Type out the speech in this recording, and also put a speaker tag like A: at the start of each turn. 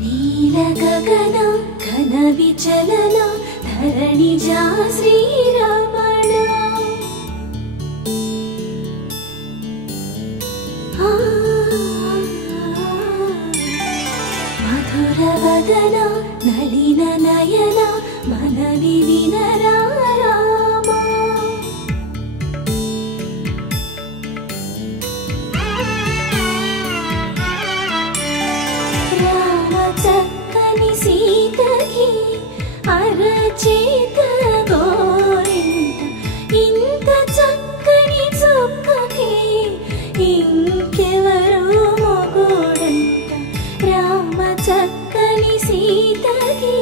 A: నీల గగనం ఘన విచలనం ధరణి జా శ్రీరమణ మధుర వదన నలిన నయన అరచేత గోరింత ఇంత చక్కని చొక్కకి ఇంకెవరు మొగోడంత. రామ చక్కని సీతకి